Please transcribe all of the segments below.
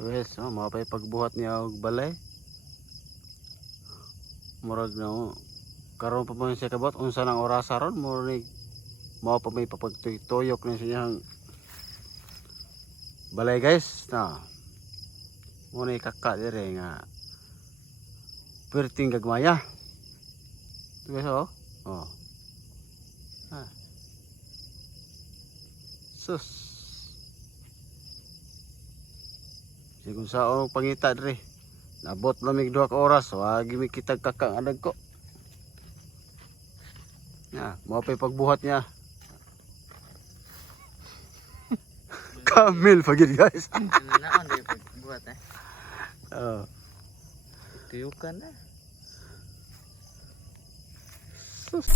Tuwes, mapay pagbuhat niya og balay. Murag na karon pa man siya kabot unsa nang oras aron murag mao pa may papagtuyok na siyang balay guys. Mo na ikaka dire nga perting gagmaya. Tuwes oh. Sus. Sigun sa pangita dire. Nabot lamig 2 ka oras, wagi mi kitag kakang adag ko. Mao pay pagbuhat niya. Kamil pagid guys. Naon di pagbuhat Oh. Tuyukan na. Sus.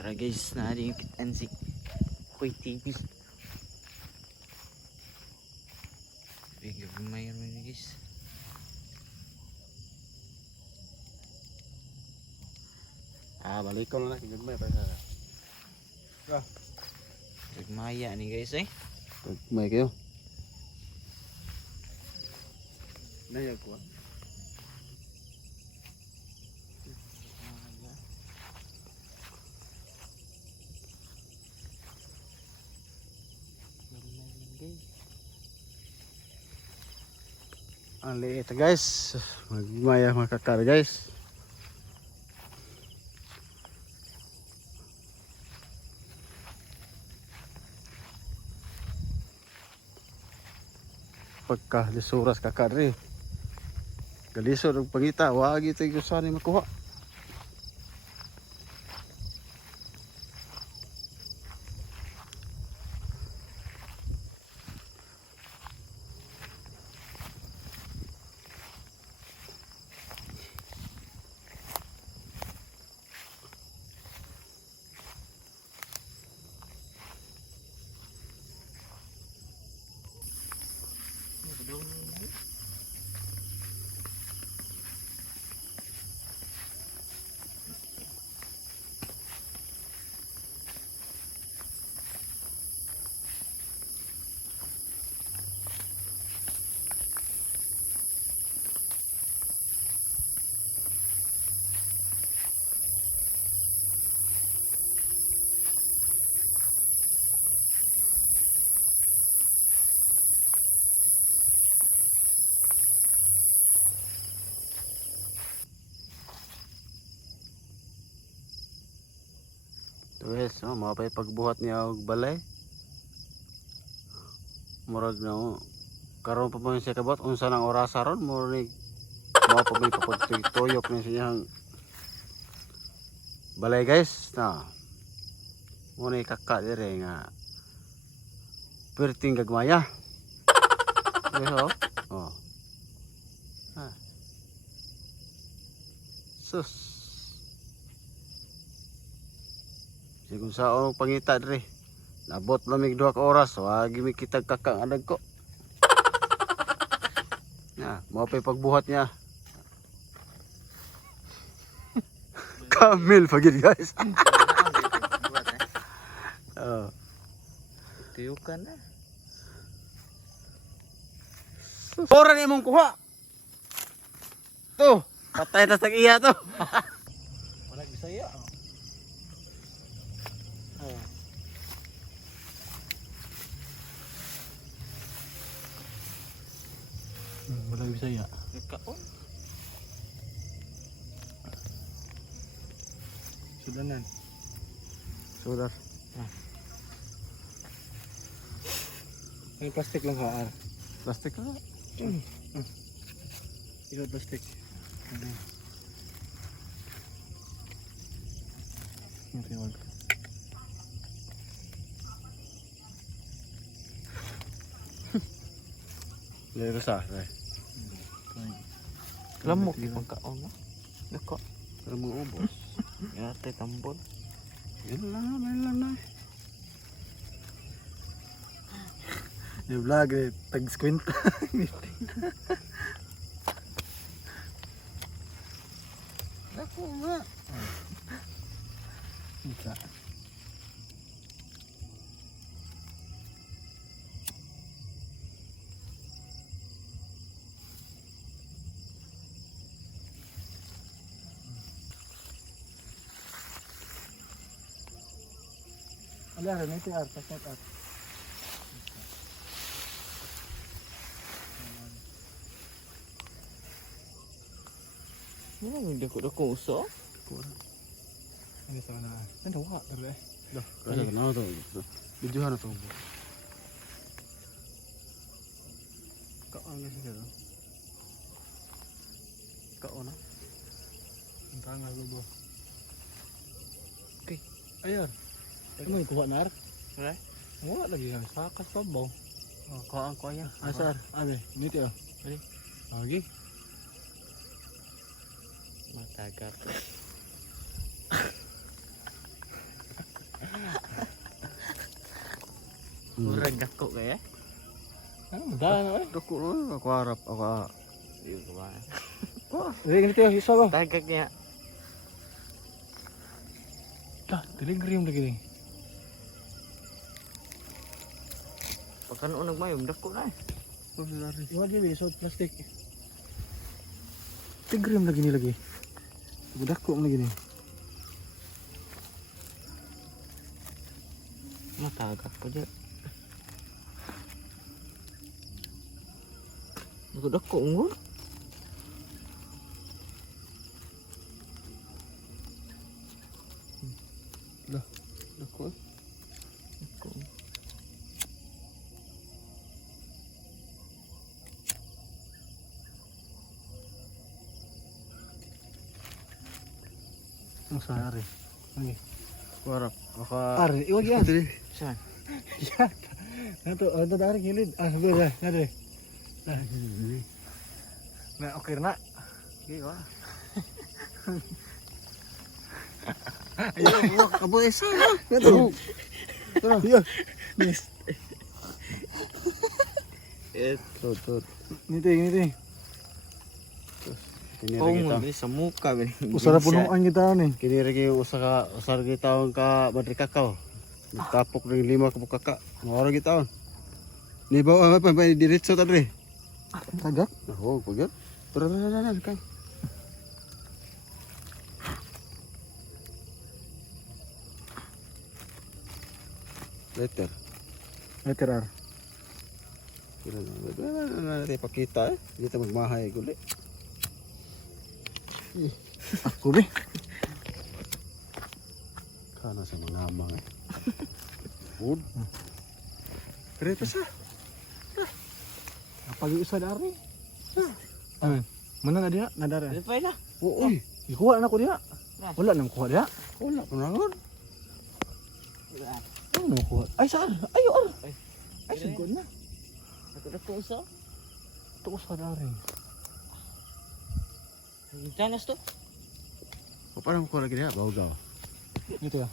Tara guys, narin yung kitaan si Kuy TV. Bigyan mayroon na guys. Balik ko na gagmay pa sa. Nagmaya ni guys Gagmay kayo. Nayag ko. Ang liit guys, magmaya makakar guys. Pagka lisuras kakari, galisod og pangita, wagi tayo saan makuha. Tuwes, mapay pagbuhat niya og balay. Murag na karon pa man siya kabot unsa nang oras aron murag mao pa may papagtuyok na siyang balay guys. Mo na ikaka dire nga perting gagmaya. Tuwes oh. Sus. Sigun sa pangita dire. Nabot lamig 2 ka oras, wagi mi kitag kakang adag ko. Mao pay pagbuhat niya. Kamil pagid guys. Oh. Tuyukan na. Ora ni mong kuha. To, patay ta sa iya to. Wala Bisaya. Wala Bisaya. Nagkaon. Sudanan. Sudar. May plastic lang haar. Plastic na. Ikaw plastic. Okay, wag. Lero sa. Lamok yung pagkaon na. Nako. Pero mga ubos. Yate tambol. Yan lang na. Yung vlog eh, tag-squint. Ako nga. Isa. Ala, rin ito ar, pasat ar. Ano dako-dako uso? Ano ito na? Ano wa, pero eh. Dah, kasi kenapa tuh? Videohan atau? Kau angin sih kan? Kau na? Ang tangal lubo. Okay. Ayun. Ano yung kuha na ar? Wala. Wala lagi yan. Sakas pa ba? Oh, kau angko ya. Asar. Abe, nito ah. Ano? Lagi. Matagap. Murag dako kaya? Ano, dala na eh. Dako na, aku harap, aku. Yung kuha. Ring nito, isa ba? Tagak niya. Dah, telegram lagi ni. Pagkano nagmayom, dako na eh. Iwan dia besok plastik. Telegram lagi ni lagi. Budak kok lagi ni. Matagap pa dyan. Dako unggul. Dako. Dako. Ang sari. Lagi. Aku harap, aku. Ar, iwan dia. Tadi. Saan? Ya. Nanti dari gilid. Ah, boleh. Nanti. Nah, oke nak. Iya. Ayo, Abu Esa lah. Betul. Iya. Yes. Tuh, tuh. Niti. Kini Oh, lagi kita. mo sa muka. Usara punuan kita nih. Kini lagi usaha kita ka badri kakao. Tapok ring 5 kapuk kakak. Mau orang kita. Ni bawa apa diretso tadi. Kagak. Oh, pagyan. Terus kan. Later. Meter ar. Kira na pakita eh. Kita magmahay guli. Aku be. Kana sa mga amang eh. Food. Kereta sa. Apa gitu usah dari? Ah. Mana na dia? Nadar. Ano pa na? Oo, uy. Ikuha na ko dia. Wala nang kuha dia. Wala pa nagon. Ano nang kuha? Ay saan? Ay or. Ay Dire. sigod na. Dako-dako uso? Ito usah dari. Tanas to? O paano ko lagi niya? Bawgaw. Gitu ya.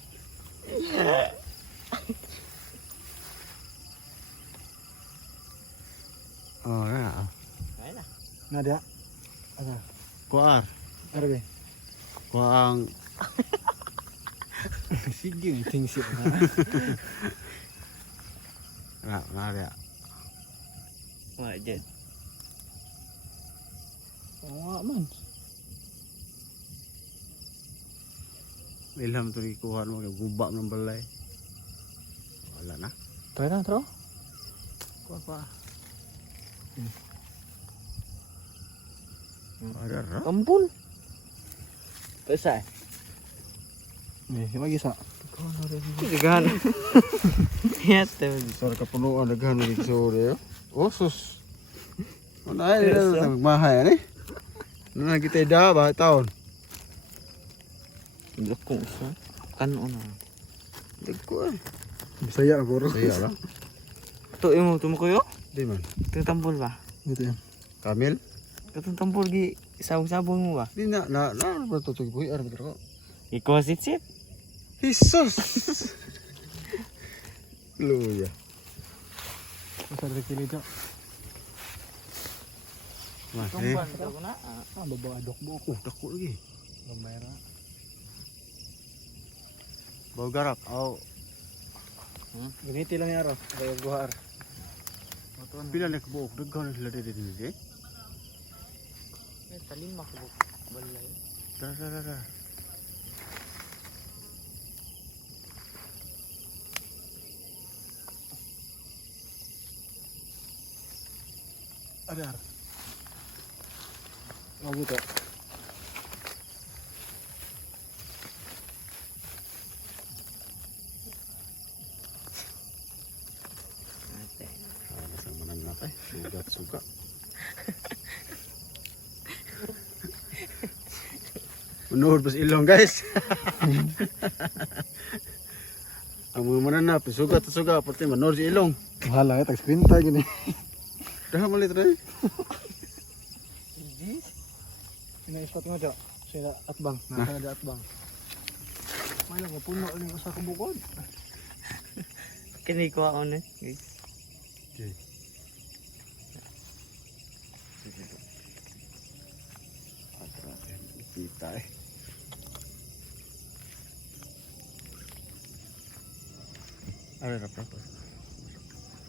Oh, na. Ay na. Nah dia. Apa? Kuar. Ar be. Kuang. Sige ng tingsi. Na, dia. Wala dyan. Oh, man. Ilham to kuha mo kay guba ng balay. Wala na. Try na tro. Kuha pa. Ada ra. Kampul. Pesa. Nih, lagi sa. Gagana. Yes, teman. Sar kapunuan daghan ni sore. Oh, sus. Ano ay Yes, magmahay ani? Na kita ida ba taon? Dako uso. Kano na. Dagko eh. Bisaya ako ro. Saya lang. To imo tumukuyo? Di man. Tampol ba? Gitu ya. Kamil? Katong tampol gi sabong-sabong mo ba? Di na ba to tugoy ar ko. Ikaw sit. Jesus. Luya. Masar sa kilid siya. Mas eh. Tumban ko na. Babawa dokbo. Dako lagi. Gamay ra. Bau garap. Aw, Ganiti lang yaro. Dayo guhar. pila na kabuok daghan na sila diri. Talima ko balay. Tara. Adar. Mabuto. Ate. Sa manan na kay. Sugat. Menurut pas ilong guys. Ang mga manan na sugat pati menurut si ilong. Bahala tag sprinta gini. Dah malit rin. Ina ispat mo siya. Sila atbang. Nasa na atbang. Malang ko puno ning usa ka bukod. Kini ko ako na. Okay. Kita eh. Ada apa?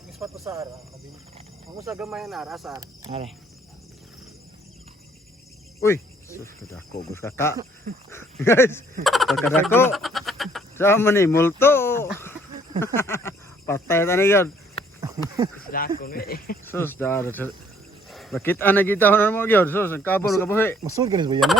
Ispat pa sa ara. Ang usa gamay na ara asar. Are. Uy, sus kadako gus kakak. Guys, kadako. Sama nih multo. Patay tani yan. Dako ni. Sus dah ada. Bakit ana kita honan mo gyud sus ang kabon ka buhi. Masud ganis ba yan?